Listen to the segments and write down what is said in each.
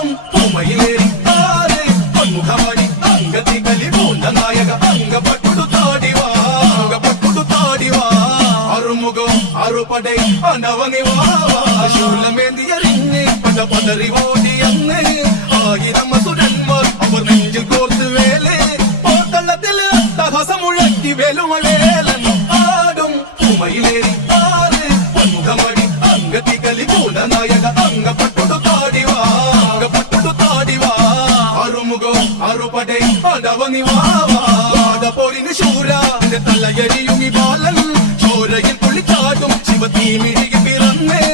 ஆடும் பூமையிலேறி ஆறு பொன்முகமடி அங்கதி கலி பூண்ட நாயக அங்கப்பட்டு தாடிவா அங்கப்பட்டு தாடிவா அருமுகம் அறுபடை ஆண்டவனிவா ശൂലമേന്തിയ റിങ്ങ് പട പതറി ഓടി അന്ന് ആയിരം അസുരന്മാർ അവർ നെഞ്ചിൽ കോർത്ത് വേല് പോത്തള്ളത്തിൽ അട്ടഹാസം മുഴക്കി വേലുമവേലൻ ആടും പൂമയിലേറി ആറ് പൊന്മുഖമടി അങ്കത്തി കലി പൂണ്ട നായക അങ്കപ്പട്ടു താടിവാ അങ്കപ്പട്ടു താടിവാ അറുമുഖം അറുപടை ആണ്ടവനിവാ പോരിന് ശൂര തലയരിയും ഈ ബാലൻ ചോരയിൽ കുളിച്ചാടും ശിവതീ മിഴിയിൽ പിറന്നേ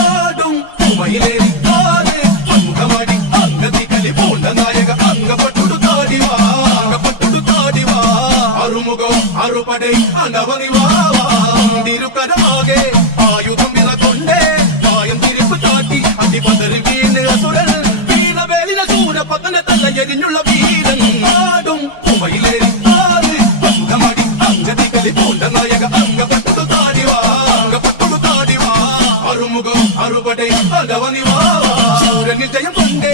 ആടും പൂമയിലേറി ആറ് പൊന്മുഖമടി അങ്കത്തി കലി പൂണ്ട നായക അങ്കപ്പട്ടു താടിവാ അങ്കപ്പട്ടു താടിവാ അറുമുഖം അറുപടை ആണ്ടവനിവാ തിരുക്കരമാകെ ആയുധം വിറകൊണ്ടേ കായം തിരിപ്പ് കാട്ടി അടിപതറി വീണ് അസുരൻ വീണ വേലിന ശൂര പതന തലയെരിഞ്ഞുള്ള വീരൻ ആടും പൂമയിലേറി ആറ് പൊന്മുഖമടി അങ്കത്തി കലി പൂണ്ട നായക അങ്കപ്പട്ടു താടിവാ അറുപടை ആണ്ടവനിവാ ശൂരനിൽ ജയം കൊണ്ടേ